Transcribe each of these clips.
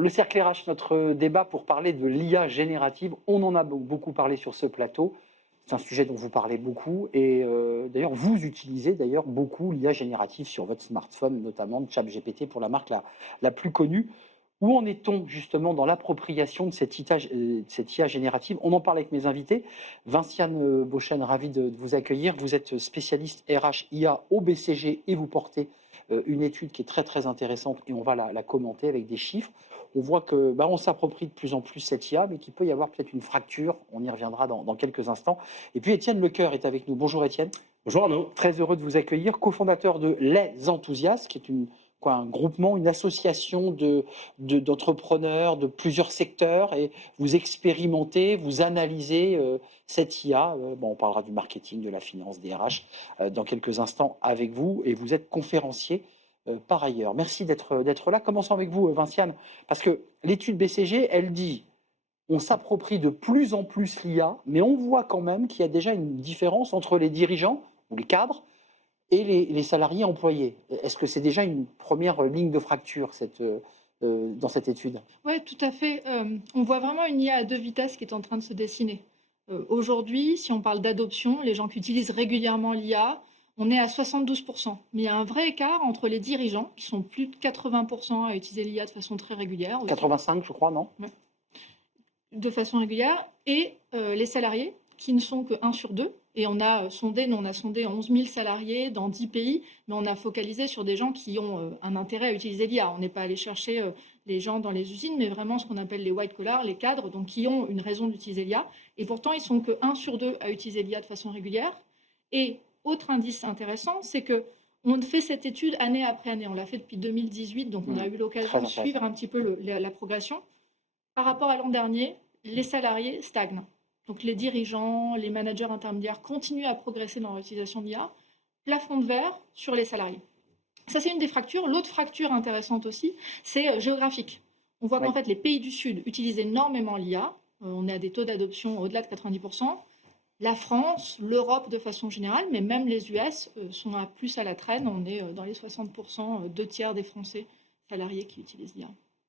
Le cercle RH, notre débat pour parler de l'IA générative. On en a beaucoup parlé sur ce plateau. C'est un sujet dont vous parlez beaucoup. Et d'ailleurs, vous utilisez beaucoup l'IA générative sur votre smartphone, notamment de ChatGPT pour la marque la plus connue. Où en est-on justement dans l'appropriation de cette IA générative? On en parle avec mes invités. Vinciane Beauchesne, ravi de vous accueillir. Vous êtes spécialiste RH IA au BCG et vous portez une étude qui est très très intéressante et on va la commenter avec des chiffres. On voit que on s'approprie de plus en plus cette IA, mais qu'il peut y avoir peut-être une fracture. On y reviendra dans quelques instants. Et puis Étienne Lecoeur est avec nous. Bonjour Étienne. Bonjour Arnaud. Très heureux de vous accueillir, cofondateur de Les Enthousiastes, qui est un groupement, une association d'entrepreneurs de plusieurs secteurs, et vous expérimentez, vous analysez cette IA. On parlera du marketing, de la finance, des RH dans quelques instants avec vous, et vous êtes conférencier par ailleurs. Merci d'être là. Commençons avec vous, Vinciane, parce que l'étude BCG, elle dit on s'approprie de plus en plus l'IA, mais on voit quand même qu'il y a déjà une différence entre les dirigeants ou les cadres et les salariés employés. Est-ce que c'est déjà une première ligne de fracture dans cette étude? Oui, tout à fait. On voit vraiment une IA à deux vitesses qui est en train de se dessiner. Aujourd'hui, si on parle d'adoption, les gens qui utilisent régulièrement l'IA, on est à 72%. Mais il y a un vrai écart entre les dirigeants, qui sont plus de 80% à utiliser l'IA de façon très régulière. 85, je crois, non? Ouais. De façon régulière, et les salariés, qui ne sont que 1 sur 2. Et on a sondé 11 000 salariés dans 10 pays, mais on a focalisé sur des gens qui ont un intérêt à utiliser l'IA. On n'est pas allé chercher les gens dans les usines, mais vraiment ce qu'on appelle les white collars, les cadres, donc qui ont une raison d'utiliser l'IA. Et pourtant, ils sont que 1 sur 2 à utiliser l'IA de façon régulière. Et autre indice intéressant, c'est que on fait cette étude année après année. On l'a fait depuis 2018, donc on a eu l'occasion de suivre un petit peu la progression. Par rapport à l'an dernier, les salariés stagnent. Donc les dirigeants, les managers intermédiaires continuent à progresser dans l'utilisation de l'IA. Plafond de verre sur les salariés. Ça, c'est une des fractures. L'autre fracture intéressante aussi, c'est géographique. On voit qu'en fait, les pays du Sud utilisent énormément l'IA. On est à des taux d'adoption au-delà de 90%. La France, l'Europe de façon générale, mais même les US sont plus à la traîne. On est dans les 60%, 2 tiers des Français salariés qui utilisent l'IA.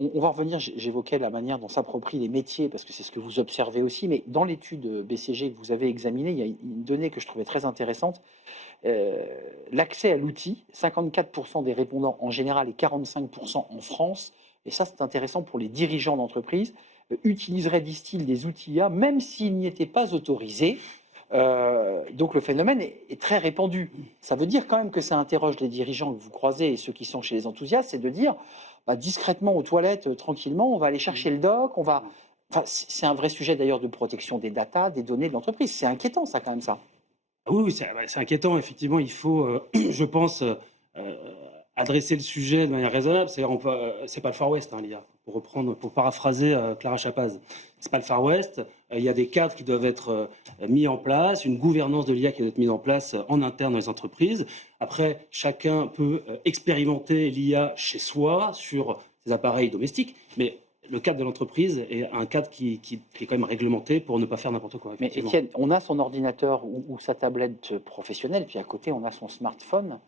On va revenir, j'évoquais la manière dont s'approprient les métiers, parce que c'est ce que vous observez aussi, mais dans l'étude BCG que vous avez examinée, il y a une donnée que je trouvais très intéressante. L'accès à l'outil, 54% des répondants en général et 45% en France, et ça c'est intéressant pour les dirigeants d'entreprise, utiliseraient, disent-ils, des outils IA, même s'ils n'y étaient pas autorisés. Donc le phénomène est très répandu. Ça veut dire quand même que ça interroge les dirigeants que vous croisez et ceux qui sont chez les enthousiastes, c'est de dire discrètement aux toilettes, tranquillement, on va aller chercher le doc, c'est un vrai sujet d'ailleurs de protection des datas, des données de l'entreprise. C'est inquiétant ça quand même ça. Oui, c'est inquiétant. Effectivement, il faut, je pense, adresser le sujet de manière raisonnable. C'est pas le Far West, l'IA. Pour paraphraser Clara Chapaz, c'est pas le Far West. Il y a des cadres qui doivent être mis en place, une gouvernance de l'IA qui doit être mise en place en interne dans les entreprises. Après, chacun peut expérimenter l'IA chez soi sur ses appareils domestiques, mais le cadre de l'entreprise est un cadre qui est quand même réglementé pour ne pas faire n'importe quoi. Mais Étienne, on a son ordinateur ou sa tablette professionnelle, puis à côté on a son smartphone.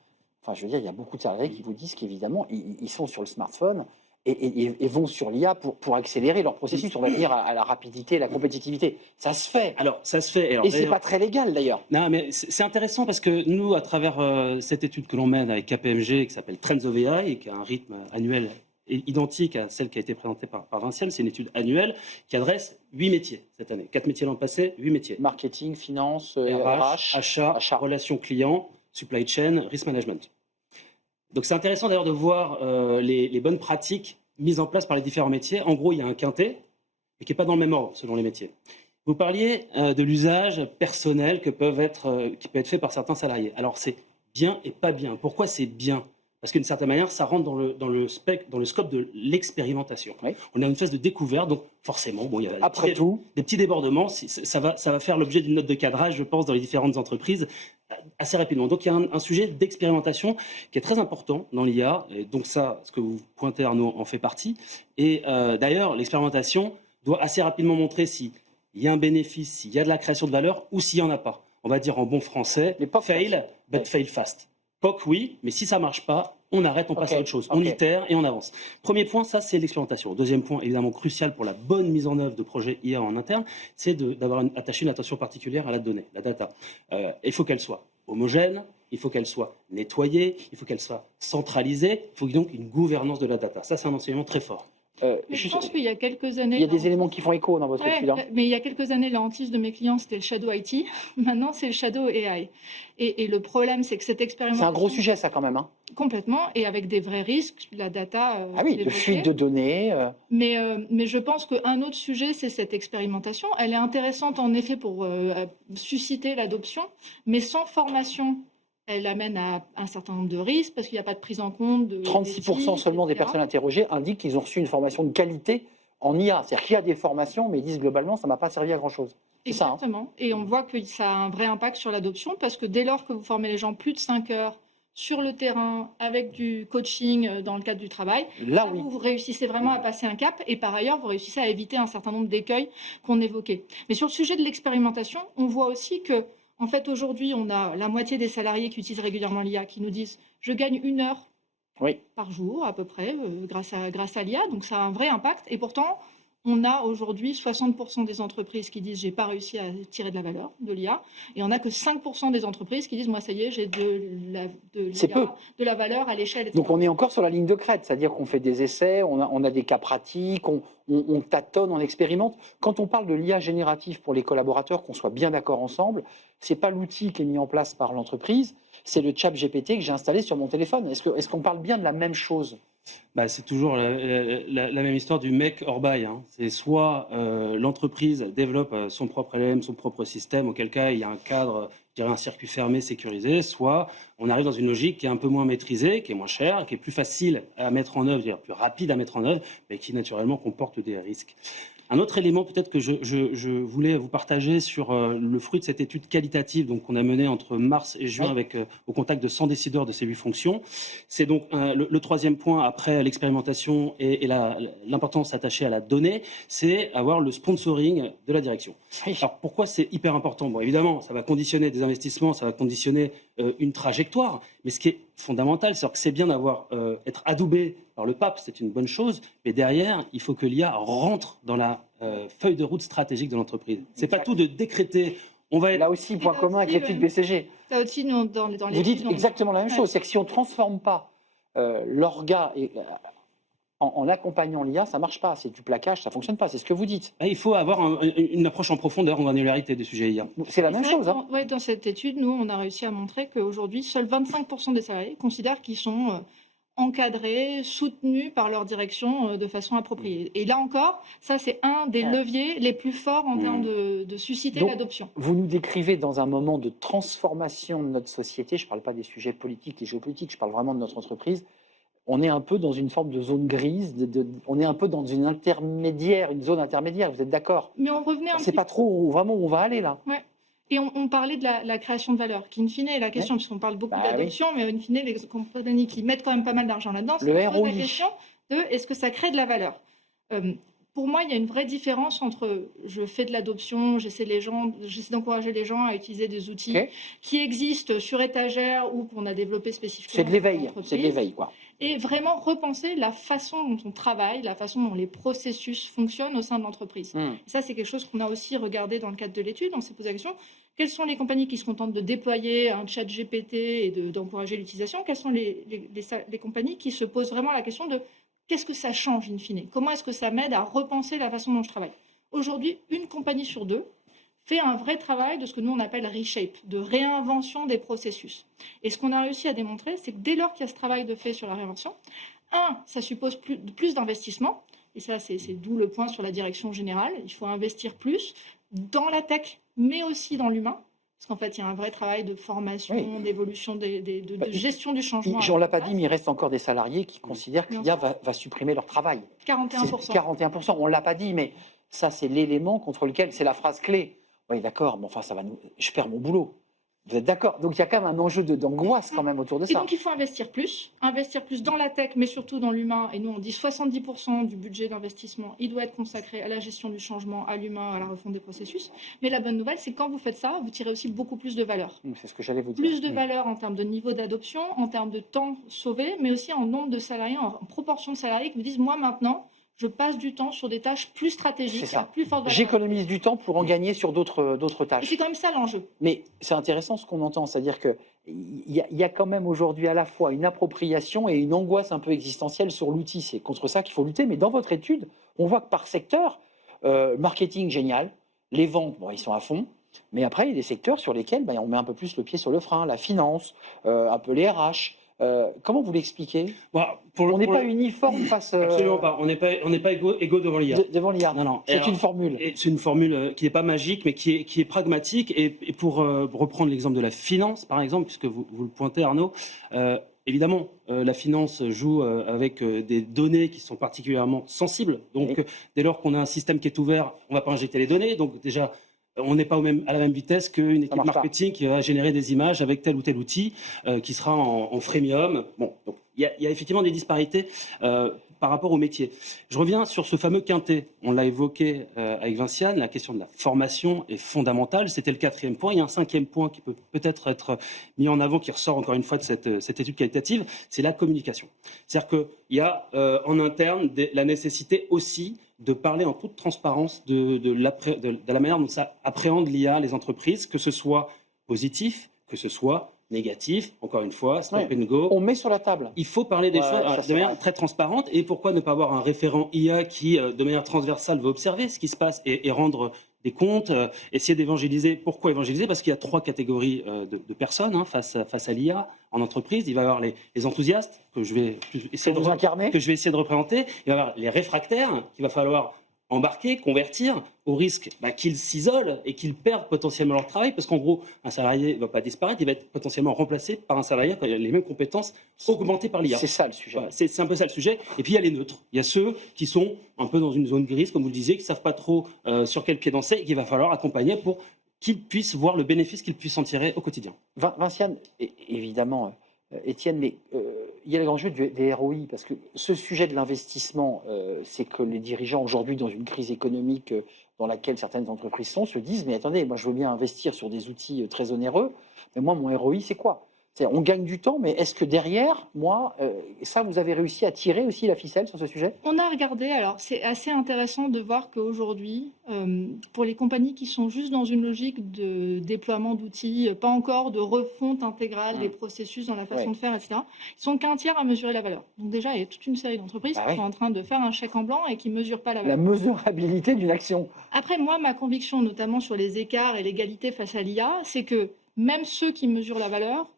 Enfin, je veux dire, il y a beaucoup de salariés qui vous disent qu'évidemment, ils sont sur le smartphone et vont sur l'IA pour accélérer leur processus, on va dire, à la rapidité, la compétitivité. Ça se fait. Alors, ça se fait. Alors, et c'est pas très légal, d'ailleurs. Non, mais c'est intéressant parce que nous, à travers cette étude que l'on mène avec KPMG, qui s'appelle Trends of AI, et qui a un rythme annuel identique à celle qui a été présentée par Vinciane, c'est une étude annuelle qui adresse 8 métiers cette année. 4 métiers l'an passé, 8 métiers. Marketing, finance, RH, achat, relations clients, supply chain, risk management. Donc c'est intéressant d'ailleurs de voir les bonnes pratiques mises en place par les différents métiers. En gros, il y a un quintet, mais qui n'est pas dans le même ordre selon les métiers. Vous parliez de l'usage personnel qui peut être fait par certains salariés. Alors c'est bien et pas bien. Pourquoi c'est bien ? Parce qu'une certaine manière, ça rentre dans le scope de l'expérimentation. Oui. On a une phase de découverte, donc forcément, il y a des petits débordements. Ça va faire l'objet d'une note de cadrage, je pense, dans les différentes entreprises assez rapidement. Donc il y a un sujet d'expérimentation qui est très important dans l'IA. Et donc ça, ce que vous pointez, Arnaud, en fait partie. Et d'ailleurs, l'expérimentation doit assez rapidement montrer s'il y a un bénéfice, s'il y a de la création de valeur ou s'il n'y en a pas. On va dire en bon français, fail, but fail fast. POC, oui, mais si ça ne marche pas, on arrête, on passe à autre chose, on itère et on avance. Premier point, ça c'est l'expérimentation. Deuxième point, évidemment crucial pour la bonne mise en œuvre de projets IA en interne, c'est d'avoir attaché une attention particulière à la donnée, la data. Il faut qu'elle soit homogène, il faut qu'elle soit nettoyée, il faut qu'elle soit centralisée, il faut donc une gouvernance de la data. Ça c'est un enseignement très fort. Je pense qu'il y a quelques années... Il y a des éléments qui font écho dans votre étude. Mais il y a quelques années, la hantise de mes clients, c'était le shadow IT. Maintenant, c'est le shadow AI. Et le problème, c'est que cette expérimentation... C'est un gros sujet, ça, quand même. Hein. Complètement, et avec des vrais risques, la data... ah oui, de fuite de données. Mais je pense qu'un autre sujet, c'est cette expérimentation. Elle est intéressante, en effet, pour susciter l'adoption, mais sans formation... Elle amène à un certain nombre de risques parce qu'il n'y a pas de prise en compte de... 36% seulement des personnes interrogées indiquent qu'ils ont reçu une formation de qualité en IA. C'est-à-dire qu'il y a des formations, mais ils disent globalement, ça ne m'a pas servi à grand-chose. Exactement. Ça, hein. Et on voit que ça a un vrai impact sur l'adoption parce que dès lors que vous formez les gens plus de 5 heures sur le terrain, avec du coaching dans le cadre du travail, là, oui. Vous réussissez vraiment à passer un cap et par ailleurs, vous réussissez à éviter un certain nombre d'écueils qu'on évoquait. Mais sur le sujet de l'expérimentation, on voit aussi que en fait, aujourd'hui, on a la moitié des salariés qui utilisent régulièrement l'IA qui nous disent « je gagne 1 heure par jour à peu près grâce à l'IA ». Donc, ça a un vrai impact. Et pourtant, on a aujourd'hui 60% des entreprises qui disent « j'ai pas réussi à tirer de la valeur de l'IA ». Et on n'a que 5% des entreprises qui disent « moi, ça y est, j'ai de la valeur à l'échelle ». Donc, on est encore sur la ligne de crête. C'est-à-dire qu'on fait des essais, on a des cas pratiques, on tâtonne, on expérimente. Quand on parle de l'IA générative pour les collaborateurs, qu'on soit bien d'accord ensemble, ce n'est pas l'outil qui est mis en place par l'entreprise, c'est le chat GPT que j'ai installé sur mon téléphone. Est-ce qu'on parle bien de la même chose ? C'est toujours la même histoire du make or buy. Hein. C'est soit l'entreprise développe son propre LLM, son propre système, auquel cas il y a un cadre, je dirais un circuit fermé, sécurisé, soit on arrive dans une logique qui est un peu moins maîtrisée, qui est moins chère, qui est plus facile à mettre en œuvre, je veux dire plus rapide à mettre en œuvre, mais qui naturellement comporte des risques. Un autre élément peut-être que je voulais vous partager sur le fruit de cette étude qualitative qu'on a menée entre mars et juin au contact de 100 décideurs de ces 8 fonctions, c'est donc le troisième point après l'expérimentation et l'importance attachée à la donnée, c'est avoir le sponsoring de la direction. Alors pourquoi c'est hyper important ? Bon, évidemment, ça va conditionner des investissements, ça va conditionner une trajectoire, mais ce qui est fondamental, c'est que c'est bien être adoubé par le pape, c'est une bonne chose, mais derrière, il faut que l'IA rentre dans la feuille de route stratégique de l'entreprise. C'est pas tout de décréter. On va être... Là aussi, point commun avec l'étude BCG. Là aussi, dans les vous dites exactement la même chose, c'est que si on ne transforme pas l'orga en accompagnant l'IA, ça ne marche pas. C'est du plaquage, ça ne fonctionne pas. C'est ce que vous dites. Il faut avoir une approche en profondeur, en granularité des sujets IA. C'est la même chose. Hein. Dans cette étude, nous, on a réussi à montrer qu'aujourd'hui, seuls 25% des salariés considèrent qu'ils sont encadrés, soutenus par leur direction de façon appropriée. Et là encore, ça, c'est un des leviers les plus forts en termes de susciter l'adoption. Vous nous décrivez dans un moment de transformation de notre société, je ne parle pas des sujets politiques et géopolitiques, je parle vraiment de notre entreprise. On est un peu dans une forme de zone grise, on est un peu dans une zone intermédiaire, vous êtes d'accord ? Mais on revenait on ne sait pas trop vraiment où on va aller là. Ouais. Et on parlait de la création de valeur, qui in fine est la question, puisqu'on parle beaucoup d'adoption, mais in fine, les compagnies qui mettent quand même pas mal d'argent là-dedans, c'est la question de est-ce que ça crée de la valeur ? Pour moi, il y a une vraie différence entre je fais de l'adoption, j'essaie d'encourager les gens à utiliser des outils qui existent sur étagère ou qu'on a développé spécifiquement. C'est de l'éveil, quoi. Et vraiment repenser la façon dont on travaille, la façon dont les processus fonctionnent au sein de l'entreprise. Ça, c'est quelque chose qu'on a aussi regardé dans le cadre de l'étude. On s'est posé la question, quelles sont les compagnies qui se contentent de déployer un chat GPT et d'encourager l'utilisation ? Quelles sont les compagnies qui se posent vraiment la question de qu'est-ce que ça change in fine ? Comment est-ce que ça m'aide à repenser la façon dont je travaille ? Aujourd'hui, une compagnie sur 2 fait un vrai travail de ce que nous on appelle reshape, de réinvention des processus. Et ce qu'on a réussi à démontrer, c'est que dès lors qu'il y a ce travail de fait sur la réinvention, ça suppose plus d'investissement, et ça c'est d'où le point sur la direction générale, il faut investir plus dans la tech, mais aussi dans l'humain, parce qu'en fait il y a un vrai travail de formation, d'évolution, de gestion du changement. On ne l'a pas dit, mais il reste encore des salariés qui considèrent que l'IA va supprimer leur travail. 41%. 41%, on ne l'a pas dit, mais ça c'est l'élément contre lequel, c'est la phrase clé. Oui, d'accord, mais enfin, je perds mon boulot. Vous êtes d'accord? Donc il y a quand même un enjeu d'angoisse quand même autour de Et ça. donc il faut investir plus dans la tech, mais surtout dans l'humain. Et nous, on dit 70% du budget d'investissement, il doit être consacré à la gestion du changement, à l'humain, à la refonte des processus. Mais la bonne nouvelle, c'est que quand vous faites ça, vous tirez aussi beaucoup plus de valeur. C'est ce que j'allais vous dire. Plus de valeur en termes de niveau d'adoption, en termes de temps sauvé, mais aussi en nombre de salariés, en proportion de salariés qui vous disent, moi maintenant, je passe du temps sur des tâches plus stratégiques, C'est ça. à plus forte valeur. J'économise du temps pour en gagner sur d'autres Et tâches. c'est quand même ça l'enjeu. Mais c'est intéressant ce qu'on entend, c'est-à-dire qu'il y a quand même aujourd'hui à la fois une appropriation et une angoisse un peu existentielle sur l'outil. C'est contre ça qu'il faut lutter. Mais dans votre étude, on voit que par secteur, marketing, génial, les ventes, bon, ils sont à fond. Mais après, il y a des secteurs sur lesquels on met un peu plus le pied sur le frein, la finance, un peu les RH. Comment vous l'expliquez? On n'est pas uniforme face. Absolument pas. On n'est pas égaux devant l'IA. Devant l'IA. Non. C'est une formule. C'est une formule qui n'est pas magique, mais qui est pragmatique. Et pour reprendre l'exemple de la finance, par exemple, puisque vous le pointez, Arnaud, évidemment, la finance joue avec des données qui sont particulièrement sensibles. Donc, Oui. dès lors qu'on a un système qui est ouvert, on ne va pas injecter les données. Donc, déjà, on n'est pas à la même vitesse qu'une équipe marketing qui va générer des images avec tel ou tel outil qui sera en freemium. Bon, donc il y a effectivement des disparités par rapport au métier. Je reviens sur ce fameux quintet. On l'a évoqué avec Vinciane, la question de la formation est fondamentale. C'était le 4e point. Il y a un 5e point qui peut peut-être être mis en avant, qui ressort encore une fois de cette étude qualitative, c'est la communication. C'est-à-dire qu'il y a en interne la nécessité aussi de parler en toute transparence de la manière dont ça appréhende l'IA, les entreprises, que ce soit positif, que ce soit négatif, encore une fois, stop and go. On met sur la table. Il faut parler des choses de manière très transparente. Et pourquoi ne pas avoir un référent IA qui, de manière transversale, va observer ce qui se passe et rendre des comptes, essayer d'évangéliser. Pourquoi évangéliser? Parce qu'il y a 3 catégories de personnes face à l'IA en entreprise. Il va y avoir les enthousiastes, que je vais essayer de représenter. Il va y avoir les réfractaires, qu'il va falloir embarquer, convertir, au risque qu'ils s'isolent et qu'ils perdent potentiellement leur travail, parce qu'en gros, un salarié ne va pas disparaître, il va être potentiellement remplacé par un salarié qui a les mêmes compétences augmentées par l'IA. C'est ça le sujet. Voilà, c'est un peu ça le sujet. Et puis il y a les neutres. Il y a ceux qui sont un peu dans une zone grise, comme vous le disiez, qui ne savent pas trop sur quel pied danser et qu'il va falloir accompagner pour qu'ils puissent voir le bénéfice qu'ils puissent en tirer au quotidien. Vinciane, évidemment, Étienne, mais il y a l'enjeu des ROI, parce que ce sujet de l'investissement, c'est que les dirigeants aujourd'hui, dans une crise économique dans laquelle certaines entreprises se disent, mais attendez, moi je veux bien investir sur des outils très onéreux, mais moi mon ROI c'est quoi? On gagne du temps, mais est-ce que derrière, moi, ça vous avez réussi à tirer aussi la ficelle sur ce sujet? On a regardé, alors c'est assez intéressant de voir qu'aujourd'hui, pour les compagnies qui sont juste dans une logique de déploiement d'outils, pas encore de refonte intégrale des processus dans la façon de faire, etc., ils sont qu'un tiers à mesurer la valeur. Donc déjà, il y a toute une série d'entreprises qui sont en train de faire un chèque en blanc et qui ne mesurent pas la valeur. La mesurabilité d'une action. Après, moi, ma conviction, notamment sur les écarts et l'égalité face à l'IA, c'est que même ceux qui mesurent la valeur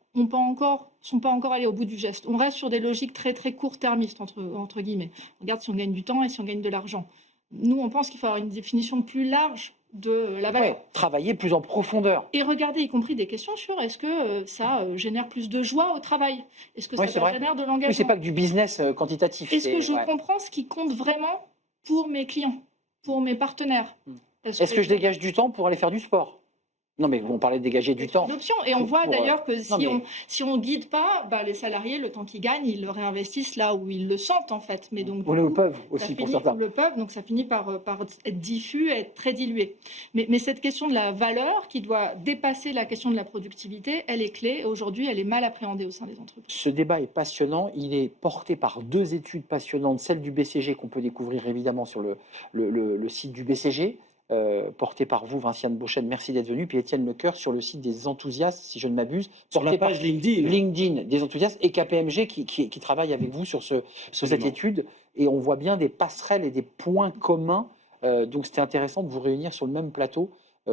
sont pas encore allés au bout du geste. On reste sur des logiques très, très court-termistes, entre guillemets. On regarde si on gagne du temps et si on gagne de l'argent. Nous, on pense qu'il faut avoir une définition plus large de la valeur. Travailler plus en profondeur. Et regarder, y compris des questions sur est-ce que ça génère plus de joie au travail? Est-ce que ça génère de l'engagement? Oui, c'est pas que du business quantitatif. Est-ce que je comprends ce qui compte vraiment pour mes clients, pour mes partenaires? Est-ce que je dégage du temps pour aller faire du sport? Non, mais on parlait de dégager du temps. Et on voit d'ailleurs que si on guide pas, les salariés, le temps qu'ils gagnent, ils le réinvestissent là où ils le sentent en fait. Mais donc, le peuvent aussi pour certains. Le peuvent, donc ça finit par être diffus, être très dilué. Mais cette question de la valeur qui doit dépasser la question de la productivité, elle est clé. Aujourd'hui, elle est mal appréhendée au sein des entreprises. Ce débat est passionnant. Il est porté par 2 études passionnantes, celle du BCG qu'on peut découvrir évidemment sur le site du BCG. Porté par vous, Vinciane Beauchesne, merci d'être venu, puis Étienne Lecoeur sur le site des enthousiastes, si je ne m'abuse, sur la page LinkedIn des enthousiastes, et KPMG qui travaille avec vous sur cette étude, et on voit bien des passerelles et des points communs, donc c'était intéressant de vous réunir sur le même plateau,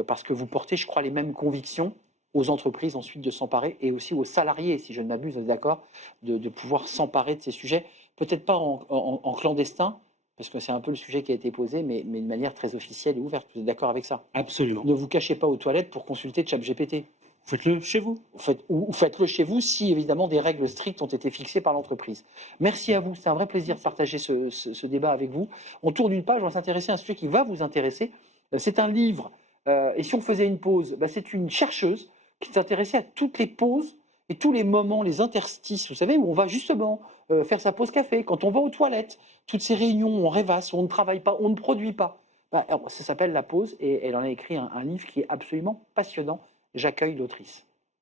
parce que vous portez, je crois, les mêmes convictions aux entreprises ensuite de s'emparer, et aussi aux salariés, si je ne m'abuse, vous êtes d'accord, de pouvoir s'emparer de ces sujets, peut-être pas en clandestin, parce que c'est un peu le sujet qui a été posé, mais de manière très officielle et ouverte. Vous êtes d'accord avec ça? Absolument. Ne vous cachez pas aux toilettes pour consulter ChatGPT. Faites-le chez vous. Faites-le chez vous si, évidemment, des règles strictes ont été fixées par l'entreprise. Merci à vous. C'est un vrai plaisir de partager ce débat avec vous. On tourne une page, on va s'intéresser à un sujet qui va vous intéresser. C'est un livre. Et si on faisait une pause, c'est une chercheuse qui s'est intéressée à toutes les pauses et tous les moments, les interstices, vous savez, où on va justement faire sa pause café, quand on va aux toilettes, toutes ces réunions où on rêvasse, où on ne travaille pas, on ne produit pas. Alors, ça s'appelle La Pause et elle en a écrit un livre qui est absolument passionnant. J'accueille l'autrice.